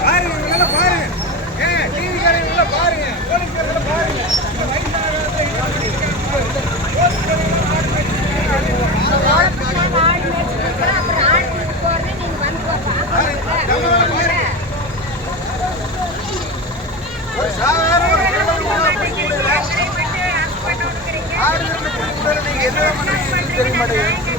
பாருங்க பாருங்க ஏங்க டிவி காரங்க பாருங்க போலீஸ் காரங்க பாருங்க இந்த வயசானவங்க நாங்க ஆடு மேய்ச்சி இருக்கிறோம் அப்புறம் ஆடு தூக்கி போறது நீங்க வந்து பார்த்தா ஒரு சாதாரண ஒரு ஆடு கூட நீங்க என்ன பண்ணுறீங்க தெரிய மாட்டேங்குது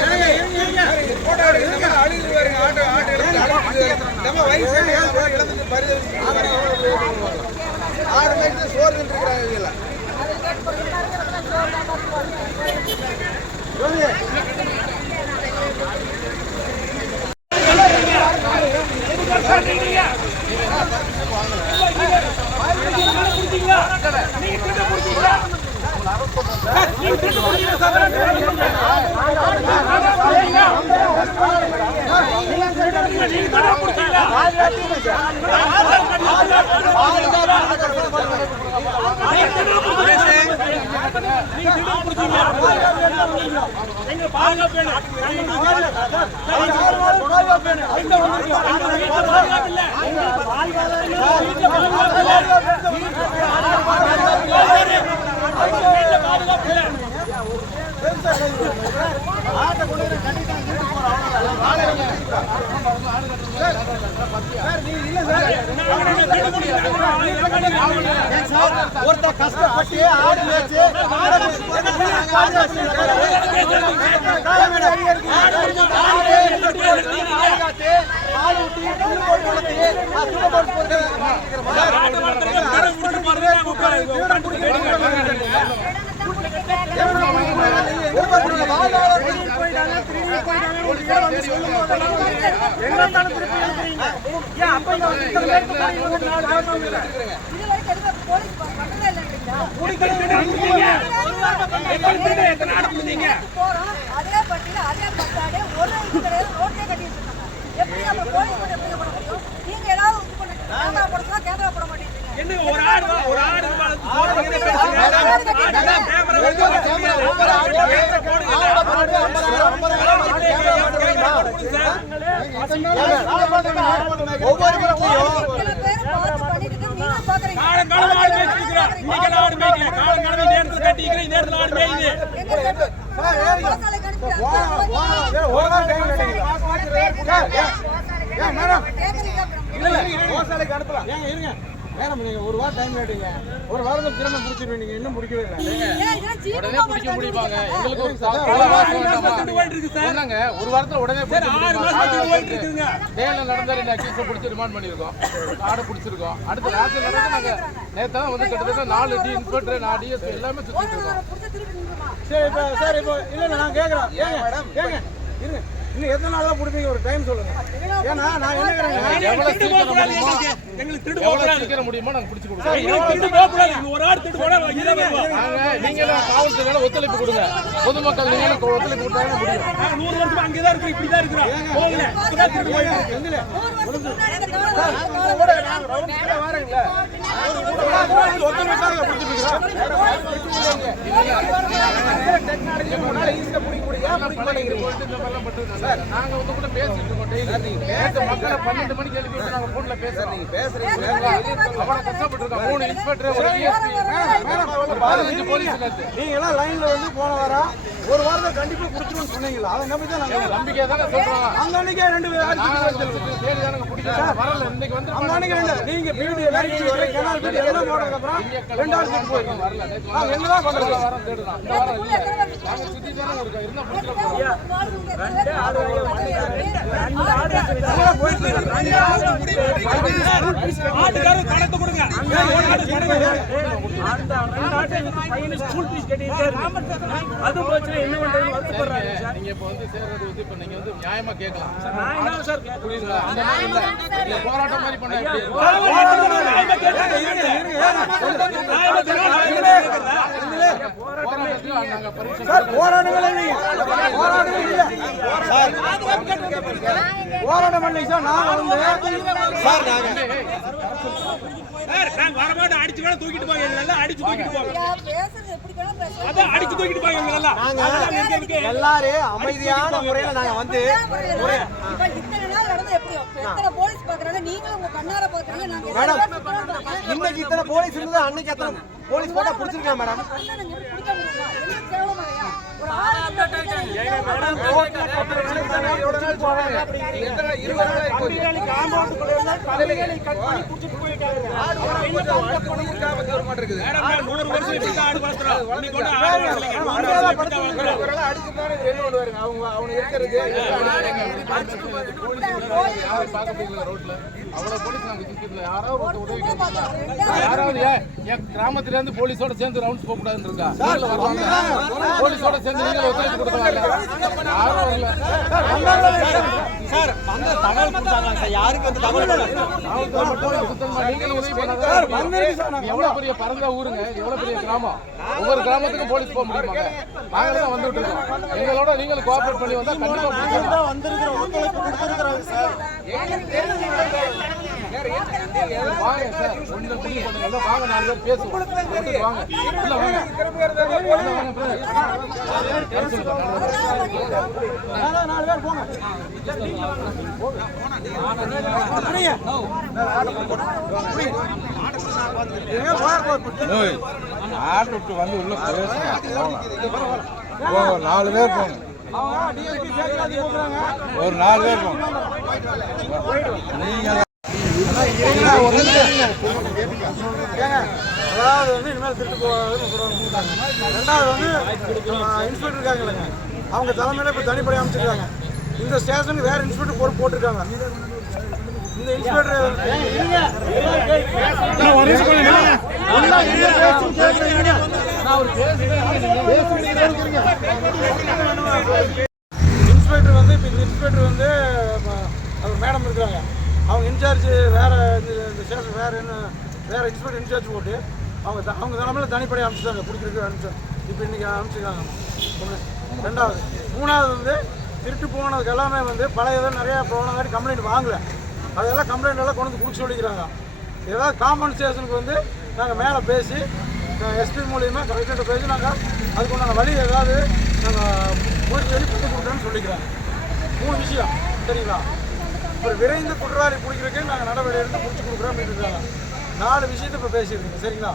ஏங்க, இருங்க, இருங்க. போட்டோ எடு, இருங்க. அழுகுது பாருங்க, ஆட்டோ, ஆட்டோ எடுத்து அழுகுது. நம்ம வயசான ஆளு இழந்துட்டு பரிதவிச்சுட்டு ஒருத்த கஷ்டப்பட்டு ஆடு மேய்ச்சு ஆடு அதே பட்டியல அதே பட்டாடே ஒரு இது கிடையாது ரோட்லயே எப்படி நம்ம போலீஸ் மட்டும் எப்படி பண்ண முடியும் நீங்க ஏதாவது இது பண்ணுங்க கேமரா போடுறதா கேமரா போட மாட்டேங்கிறீங்க ஒரு ஆடு ஒரு ஆடு ஒவ்வொரு பார்த்து பண்ணிட்டு பாக்குறீங்க. காலங்காலம் ஆடு மேய்ச்சிருக்கிறோம் நீங்க ஆடு மேய்க்கல. நேரத்தில் கட்டிக்கிறேன் இந்த. இல்ல இல்ல கோசாலைக்கு அனுப்பலாம் ஏங்க இருங்க. மேடம் நீங்க ஒரு வாரம் டைம் கேட்டீங்க ஒரு வாரத்துக்கு திரும்ப முடிச்சிருவீங்க நீங்க இன்னும் முடிக்கவே இல்லை. ஜீவனமா மட்டும் முடிப்பாங்க. எங்களுக்கு ஒரு சொன்னாங்க ஒரு வாரத்துல உடனே சரி ஆறு மாசம் போயிட்டு இருக்குங்க தேயில நடந்த ரெண்டு அக்கீஸை பிடிச்சி ரிமாண்ட் பண்ணியிருக்கோம். ஆடை பிடிச்சிருக்கோம். அடுத்து ராத்திரி நடந்து நாங்க நேற்று தான் வந்து கிட்டத்தட்ட நாலு டி இன்ஸ்பெக்டர் நாலு டிஎஸ்பி எல்லாமே சுத்திட்டு இருக்கோம்? சரி இப்போ சார் இப்போ இல்ல நான் கேக்குறேன். ஏங்க மேடம் ஏங்க இருங்க. இன்னும் எத்தனை நாள் தான் பிடிப்பீங்க? ஒரு டைம் சொல்லுங்க. ஏன்னா நான் என்ன கேட்குறேங்க எங்களுக்கு. திருடு எவ்வளவு சீக்கிரம் முடியுமோ நாங்க பிடிச்சு கொடுக்குறோம். எங்களுக்கு திருடு ஒரு ஆள் திருடு போனா இருபது ரூபா நாங்க ஒத்துழைப்பு கொடுங்க. பொதுமக்கள் நீங்களும் ஒத்துழைப்பு கொடுத்தாங்க முடியும். நாங்க நூறு வருஷமா அங்கதான் இருக்கிறோம் போகல இப்பதான் திருடு போயிட்டு இருக்கு. எந்தில சார் நாங்க வந்து கூட பேசிட்டு இருக்கோம் டெய்லி. நேத்து மக்களை பன்னெண்டு மணிக்கு எழுப்பி விட்டு நாங்க போன்ல பேசுறோம். நீங்க பேசுறீங்க. அவ்வளவு கஷ்டப்பட்டு இருக்கோம் மூணு இன்ஸ்பெக்டர் ஒரு ஒரு பதினஞ்சு போலீஸ் நீங்க எல்லாம் லைன்ல வந்து போன வாரம் ஒரு வாரத்தை கண்டிப்பா குடிச்சிருன்னு சொன்னீங்களா அதை நம்பி தான் நாங்க நம்பிக்கை தானே அன்னைக்கே ரெண்டு பேர் நாங்க அடிச்சு வந்து தேடி தானே பிடிக்கிறோம் வரல இன்னைக்கு வந்து அந்த அன்னைக்கு ரெண்டு நீங்க வீடியோ லைட் வரை கனால் வீடியோ எல்லாம் போனதுக்கு அப்புறம் ரெண்டு ஆள் செத்து போயிருக்கீங்க வரல நேத்து நாங்க என்னதான் பண்றது இந்த வாரம் தேடுறோம் இந்த வாரம் இல்ல நாங்க சுத்தி தானே இருக்கோம் இருந்தா பிடிச்சிட போறோம் ஆட்டுக்காரர் கணக்கு கொடுங்க நீங்க இப்ப வந்து சேர்றது வந்து இப்ப நீங்க வந்து நியாயமா கேட்கலாம் புரியுதுங்களா அந்த மாதிரி இல்ல போராட்டம் மாதிரி பண்ண நீங்க போராட்டமே இல்ல சார் போராட்டம் பண்ணீங்க சார் நாங்க வந்து சார் நாங்க சார் நாங்க வரமாட்டோம் அடிச்சு வேணா தூக்கிட்டு போங்க எங்களை எல்லாம் அடிச்சு தூக்கிட்டு போங்க. அதான் அடிச்சு தூக்கிட்டு போங்க எங்களை எல்லாம் அதெல்லாம் எங்க இருக்கு. எல்லாரும் அமைதியான முறையில நாங்க வந்து நாங்க. இன்னைக்கு இத்தனை போலீஸ் இருந்தது அன்னைக்கு எத்தனை போலீஸ் போட்டா பிடிச்சிருக்கேன் மேடம் அண்ணனுங்க எப்படி பிடிக்க முடியுமா என்ன கேவலமாயா ஒரு ஆள் மேடம் நான் நூறு வருஷம் இப்படி தான் ஆடு வளர்த்துறோம் இன்னைக்கு கொண்டு ஆடு வளர்க்கலைங்க. நூறு வருஷம் இப்படி தான் வளர்க்குறோம். யாரும் பார்க்க முடியல ரோட்ல அவ்வளவு போலீஸ் நாங்க சுத்திட்டு யாராவது ஒருத்தர் உதவி கேட்கலாம். யாராவது ஏன் என் கிராமத்துல இருந்து போலீஸோட சேர்ந்து ரவுண்ட்ஸ் போக கூடாதுன்னு இருக்கா போலீஸோட சேர்ந்து நீங்க ஒத்துழைப்பு கொடுக்கலாம் சார் வந்து தகவல் கொடுத்தாங்க சார் யாருக்கு வந்து தகவல் எவ்வளவு பெரிய பரந்த ஊருங்க எவ்வளவு பெரிய கிராமம் ஒவ்வொரு கிராமத்துக்கும் போலீஸ் போக முடியுமாங்க நாங்களே தான் வந்துட்டு இருக்கோம் எங்களோட நீங்களும் கோஆபரேட் பண்ணி வந்தா கண்டிப்பா பிடிச்சிடலாம். வந்திருக்கிற ஒத்துழைப்பு கொடுத்துருக்குறாங்க சார் வாங்க சார் வாங்க நாலு பேர் பேசுவோம் வாங்க உள்ள வாங்க உள்ள வாங்க பிரதர். பேசுங்க, நாலு பேர். நாலு பேர் போங்க புரியுங்க. எங்க போய் ஆட்டு விட்டு வந்து உள்ள பேசுங்க நாலு பேர் போங்க ஒரு நாலு பேர் போங்க நீங்க அதாவது வந்து இனிமேல் திருட்டு போகாதுன்னு சொல்றாங்க. ரெண்டாவது வந்து இன்ஸ்பெக்டர் இருக்காங்க இல்லைங்க அவங்க தலைமையில இப்போ தனிப்படை அமைச்சிருக்காங்க. இந்த ஸ்டேஷனுக்கு வேற இன்ஸ்பெக்டர் பொறுப்பு போட்டிருக்காங்க. இந்த இன்ஸ்பெக்டர் இன்ஸ்பெக்டர் வந்து இப்போ இந்த இன்ஸ்பெக்டர் வந்து மேடம் இருக்கிறாங்க. அவங்க இன்சார்ஜ் வேற இந்த இந்த ஸ்டேஷன் வேற என்ன வேற இன்ஸ்பெக்டர் இன்சார்ஜ் போட்டு அவங்க த- அவங்க தலைமையில் தனிப்படை அனுப்பிச்சாங்க பிடிக்கிறதுக்கு அனுப்பிச்சு இப்போ இன்றைக்கி அனுப்பிச்சிருக்காங்க ஒன்று ரெண்டாவது மூணாவது வந்து திருட்டு போனதுக்கு எல்லாமே வந்து பழைய இதில் நிறையா போனங்காட்டி கம்ப்ளைண்ட் வாங்கலை. அதெல்லாம் கம்ப்ளைண்ட் எல்லாம் கொண்டு வந்து கொடுக்க சொல்லிக்கிறாங்க. ஏதாவது காம்பன்சேஷனுக்கு வந்து நாங்கள் மேலே பேசி எஸ்பி மூலியமாக கலெக்டர்கிட்ட பேசி நாங்கள் அதுக்கு உண்டான வழி ஏதாவது நாங்கள் முயற்சி பண்ணி கொடுத்து கொடுக்குறோன்னு சொல்லிக்கிறோம் மூணு விஷயம் சரிங்களா? ஒரு விரைந்து குற்றவாளி பிடிக்கிறதுக்கு நாங்கள் நடவடிக்கை எடுத்து முடிச்சு கொடுக்குறோம் அப்படின்னு இருக்காங்க. நாலு விஷயத்தை இப்போ பேசியிருக்கீங்க சரிங்களா?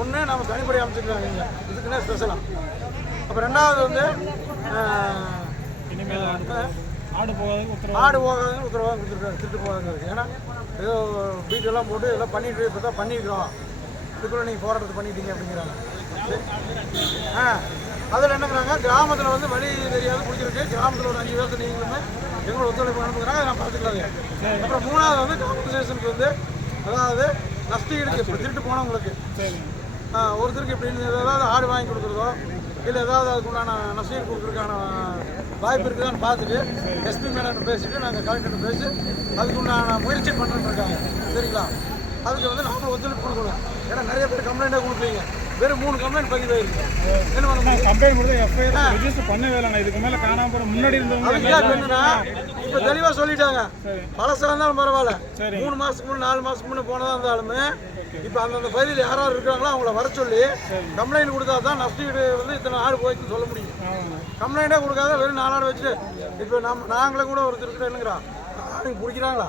ஒன்று நம்ம தனிப்படை அமைச்சிருக்காங்க இங்கே. இதுக்குன்னே ஸ்பெஷலாக அப்போ ரெண்டாவது வந்து ஆஹ், ஆடு போகாதுன்னு உத்தரவாதம் கொடுத்துருக்காரு திருட்டு போகாதுங்கிறது ஏன்னா ஏதோ வீட்டெல்லாம் போட்டு எல்லாம் பண்ணிட்டு இப்போ தான் பண்ணியிருக்கிறோம். இதுக்குள்ளே நீங்கள் போராட்டத்தை பண்ணிட்டீங்க அப்படிங்கிறாங்க. ஆ அதில் என்னங்கிறாங்க கிராமத்தில் வந்து வழி தெரியாது பிடிச்சிருக்கு. கிராமத்தில் ஒரு அஞ்சு வருஷம் நீங்களுமே எங்களோட ஒத்துழைப்பு அனுப்புகிறாங்க நான் பார்த்துக்கலாங்க. அப்புறம் மூணாவது வந்து காம்பன்சேஷனுக்கு வந்து அதாவது நஷ்டீடுக்கு இப்போ திருட்டு போனவங்களுக்கு. ஒருத்தருக்கு இப்படி ஏதாவது ஆடு வாங்கி கொடுக்குறதோ இல்லை ஏதாவது அதுக்குண்டான நசீர் கொடுக்குறதுக்கான வாய்ப்பு இருக்குதான்னு பார்த்துட்டு எஸ்பி மேடம் பேசிட்டு நாங்கள் கலெக்டர்கிட்ட பேசி அதுக்குண்டான முயற்சி பண்ணுறோன்னு இருக்காங்க. சரிங்களா? அதுக்கு வந்து நாமளும் ஒத்துழைப்பு கொடுக்கணும். ஏன்னா நிறைய பேர் கம்ப்ளைண்ட்டே கொடுப்பீங்க வெறும் மூணு கம்ப்ளைண்ட் பதிவாயிருக்கு என்ன பண்ண முடியும்? கம்பெனி கொடுத்து எஃப்ஐஆர் ரெஜிஸ்டர் பண்ணவே இல்லைண்ணா இதுக்கு மேல காணாம போற முன்னாடி இருந்தவங்க என்னன்னா இப்ப தெளிவா சொல்லிட்டாங்க. பழசா இருந்தாலும் பரவாயில்ல. மூணு மாசத்துக்கு முன்ன நாலு மாசத்துக்கு முன்ன போனதா இருந்தாலுமே இப்ப அந்தந்த பகுதியில் யார் யார் இருக்காங்களோ அவங்கள வர சொல்லி கம்ப்ளைண்ட் கொடுத்தா தான் நஷ்டீடு வந்து இத்தனை ஆடு போயிடுச்சுன்னு சொல்ல முடியும். கம்ப்ளைண்டே கொடுக்காத வெறும் நாலாடு வச்சுட்டு இப்போ நம்ம நாங்களே கூட ஒருத்தர் என்னங்கிறா ஆளுங்க பிடிக்கிறாங்களா?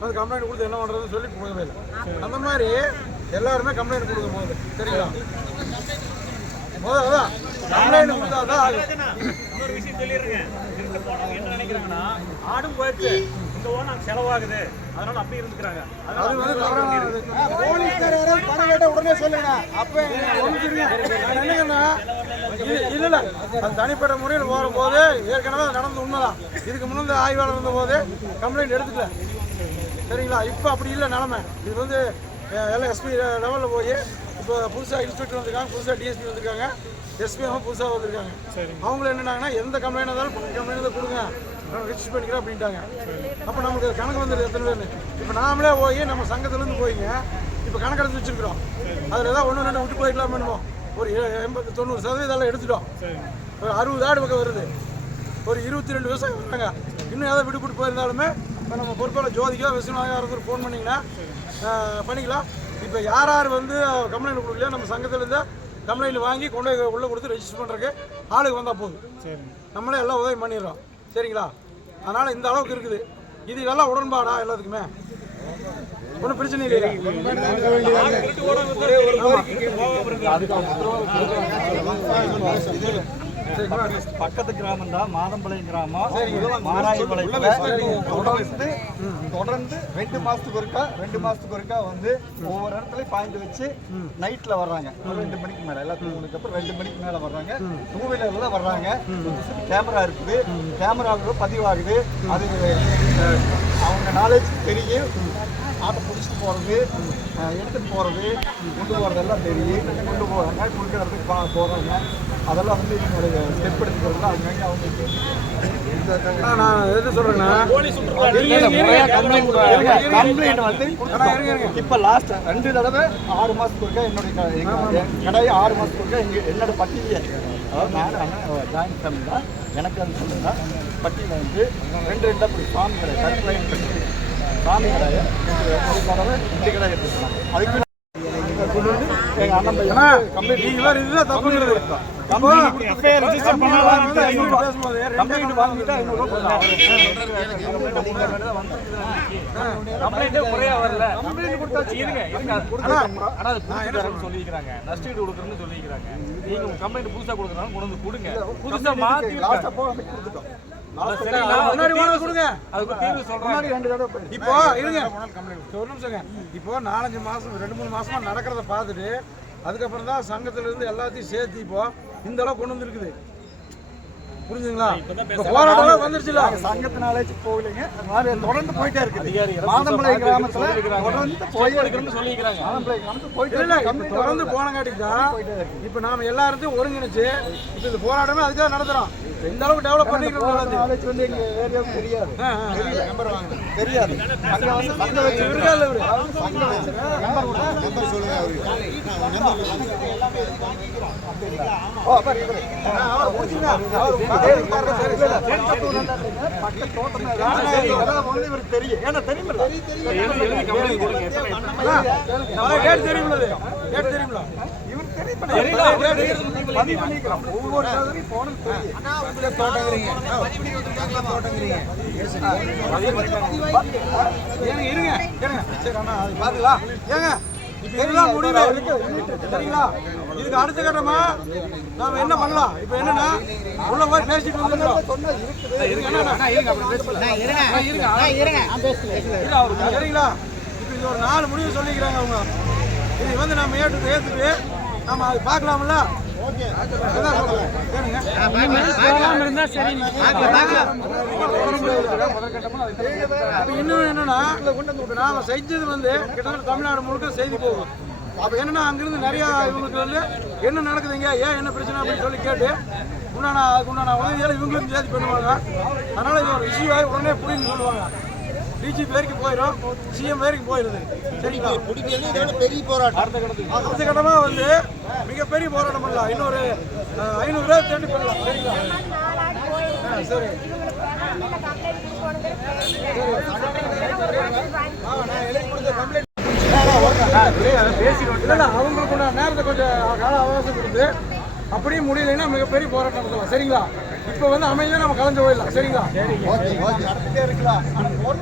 வந்து கம்ப்ளைண்ட் கொடுத்து என்ன பண்ணுறதுன்னு சொல்லி போகவே இல்லை. அந்த மாதிரி எல்லாருமே கம்ப்ளைண்ட் கொடுக்கும் போது சரிங்களா முதல்ல அதான் கம்ப்ளைண்ட் கொடுத்தா தான் ஆகும் இன்னொரு விஷயம் போனவங்க என்ன நினைக்கிறாங்கன்னா ஆடும் போயிடுச்சு இந்த நாங்க செலவாகுது. அதனால அப்படி இருந்துக்கிறாங்க. அதனால அது வந்து தவறானது. போலீஸ்கார் யாராவது பணம் கேட்டா உடனே சொல்லுங்க அப்ப இது- இல்ல இல்ல. அது தனிப்பட்ட முறையில் போகும்போது ஏற்கனவே அது நடந்த உண்மைதான். இதுக்கு முன்னாடி ஆய்வாளர் இருந்த போது கம்ப்ளைண்ட் எடுத்துக்கல. சரிங்களா? இப்போ அப்படி இல்லை நிலமை. இது வந்து எல்லாம் எஸ்பி லெவலில் போய் இப்போ புதுசாக இன்ஸ்பெக்டர் வந்திருக்காங்க புதுசாக டிஎஸ்பி வந்திருக்காங்க எஸ்பிஎம் புதுசாக வந்திருக்காங்க. அவங்களும் என்னன்னாங்கன்னா எந்த கம்ப்ளைண்ட் இருந்தாலும் கம்ப்ளைண்ட் தான் கொடுங்க. ரிஜிஸ்டர் பண்ணிக்கிறேன் அப்படின்ட்டாங்க. அப்போ நமக்கு கணக்கு வந்துடுது எத்தனை பேர்னு. இப்போ நாமளே போய் நம்ம சங்கத்துலேருந்து போய்ங்க இப்போ கணக்கு எடுத்து வச்சிருக்கிறோம். அதில் ஏதாவது ஒன்று ரெண்டு விட்டு போயிடலாம் பண்ணுவோம் ஒரு எண்பது தொண்ணூறு சதவீதம் எல்லாம் எடுத்துட்டோம். ஒரு அறுபது ஆடு பக்கம் வருது. ஒரு இருபத்தி ரெண்டு விவசாயம் வராங்க. இன்னும் ஏதாவது விடுபட்டு போயிருந்தாலுமே இப்போ நம்ம பொறுப்பாளர் ஜோதிக்கோ விஸ்வநாயகர் ஃபோன் பண்ணிங்கன்னா பண்ணிக்கலாம். இப்போ யார் யார் வந்து கம்ப்ளைண்ட் கொடுக்கலையோ நம்ம சங்கத்துலேருந்து கம்ப்ளைண்ட் வாங்கி கொண்டு போய் உள்ளே கொடுத்து ரெஜிஸ்டர் பண்ணுறதுக்கு ஆளுக்கு வந்தால் போதும். நம்மளே எல்லாம் உதவி பண்ணிடுறோம். சரிங்களா? அதனால் இந்த அளவுக்கு இருக்குது. இது எல்லாம் உடன்பாடா எல்லாத்துக்குமே? ஒன்றும் பிரச்சனை இல்லையா? பக்கத்து கிராமம் தான் மாதம்பாளையம் கிராமம் மாராயம்பாளையத்துல தொடர்ந்து தொடர்ந்து ரெண்டு மாசத்துக்கு ஒருக்கா ரெண்டு மாசத்துக்கு ஒருக்கா வந்து ஒவ்வொரு இடத்துலயும் பாயிண்ட் வச்சு நைட்ல வர்றாங்க. ரெண்டு மணிக்கு மேல. எல்லாம் தூங்குனதுக்கு அப்புறம் ரெண்டு மணிக்கு மேல வர்றாங்க. டூ வீலர்ல வர்றாங்க. கேமரா இருக்குது. கேமராவுக்கு பதிவாகுது. அது அவங்க நாலேஜ் தெரியும். ஆட்டை பிடிச்சிட்டு போகிறது எடுத்துகிட்டு போகிறது கொண்டு போகிறதெல்லாம் தெரியும். கொண்டு போகிறாங்க கொடுக்கறதுக்கு போகிறாங்க அதெல்லாம் வந்து இவங்களுடைய ஸ்டெப் எடுத்துக்கிறதுல அங்கங்கே அவங்களுக்கு நான் எது சொல்கிறேன்னா கம்ப்ளைண்ட் வந்து இப்போ லாஸ்ட் ரெண்டு தடவை ஆறு மாதத்துக்கு ஒருக்கா என்னுடைய கடையை ஆறு மாதத்துக்கு ஒருக்கா எங்க என்னோட பட்டியலில் அதாவது நான் ஜாயின்ட் ஃபேமிலி தான். எனக்கு அது சொல்லுங்க பட்டியலில் வந்து ரெண்டு ரெண்டாக இப்படி சாமி கடை கட் லைன் கட்டி சாமி கடையை ஒரு தடவை ரெண்டு கடை எடுத்துக்கலாம். அதுக்கு கொண்டு வந்து எங்கள் அண்ணன் பையன் கம்ப்ளைண்ட் நீங்க இதுதான் தப்புங்கிறது சொல்லிக்கிறாங்க. நஷ்டீடு கொடுக்குறேன்னு சொல்லிக்கிறாங்க. நீங்க கம்ப்ளைண்ட் புதுசா கொடுக்குறாங்க கொண்டு வந்து கொடுங்க. புதுசா மாத்தி லாஸ்ட் வந்து கொடுத்துட்டோம். இப்போ இருங்க. ஒரு நிமிஷங்க இப்போ நாலஞ்சு மாசம் ரெண்டு மூணு மாசமா நடக்கிறத பார்த்துட்டு அதுக்கப்புறம் தான் சங்கத்துல இருந்து எல்லாத்தையும் சேர்த்து இப்போ இந்த அளவு கொண்டு வந்திருக்குது. புரிஞ்சுங்களா போராட்டம் வந்துருச்சுல. சங்கத்தினாலே போகலைங்க. தொடர்ந்து போயிட்டே இருக்குது. மாதம்பளை கிராமத்துல தொடர்ந்து போயிட்டே இருக்குன்னு சொல்லிக்கிறாங்க மாதம்பளை கிராமத்துல போயிட்டே இல்ல இருக்கு தொடர்ந்து போனங்காட்டிக்கு தான் இப்போ நாம எல்லாத்தையும் ஒருங்கிணைச்சு இப்போ இந்த போராட்டமே அதுக்காக நடத்துறோம். இந்த அளவுக்கு டெவலப் பண்ணிக்கிறோம் எல்லாத்தையும் நாலேஜ் வந்து எங்க ஏரியாவுக்கு தெரியாது. ஆ, ஆ. தெரியாது. அங்க வந்து சங்கம் வச்சு இருக்கா இல்ல இவரு? சங்கம் வச்சு நம்பர் ஓ பாரு இவரு. அவரை சரி, இல்ல, தோட்டமே வந்து இவருக்கு தெரியும். ஏன்னா தெரியுமில்ல? இவருக்கு தெரியும். பதிவு பண்ணிக்கிறோம் ஏங்க, இருங்க, இருங்க. சரி, அண்ணா, அது பாத்தீங்களா? ஏங்க, இப்ப இதுதான் முடிவு. சரிங்களா? இதுக்கு அடுத்த கட்டமா நாம என்ன பண்ணலாம்? இப்ப என்னன்னா உள்ள போய் பேசிட்டு வந்துடுறோம் இருங்க, அண்ணா, அண்ணா, இருங்க, அப்புறம் பேசலாம். அண்ணா, இருங்க, இல்ல, அவரு சரிங்களா? இப்ப இது ஒரு நாலு முடிவு சொல்லிக்கிறாங்க அவங்க. இது வந்து நம்ம ஏற்று ஏத்துட்டு நம்ம அது பார்க்கலாம்ல? இன்னும் என்னன்னா நாம செஞ்சது வந்து கிட்டத்தட்ட தமிழ்நாடு முழுக்க செய்தி போகும். அப்போ என்னன்னா அங்கிருந்து நிறைய இவங்களுக்கு வந்து என்ன நடக்குதுங்க ஏன் என்ன பிரச்சனை அப்படின்னு சொல்லி கேட்டு உண்டான அதுக்கு உண்டான உதவிகளை இவங்களும் சேர்த்து பண்ணுவாங்க. அதனால இது ஒரு இஷ்யூ ஆகி உடனே புரியுன்னு சொல்லுவாங்க. டிஜிபி வரைக்கும் போயிடும் சிஎம் வரைக்கும் போயிடுது சரிங்களா? பெரிய போராட்டம். அடுத்த கட்டமா வந்து மிகப்பெரிய போராட்டம் பண்ணலாம். இன்னொரு ஐநூறு பேர் தேடி பண்ணலாம் சரிங்களா. சரி. அவங்களுக்கு நேரத்தை கொஞ்சம் கால அவகாசம் கொடுத்து அப்படியே முடியலைன்னா மிகப்பெரிய போராட்டம் நடத்தலாம். சரிங்களா? இப்போ வந்து அமைதியாக நம்ம கலந்து போயிடலாம். சரிங்களா? Okay okay. நடந்துட்டே இருக்கலாம்.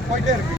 போயிட்டே இருக்கு.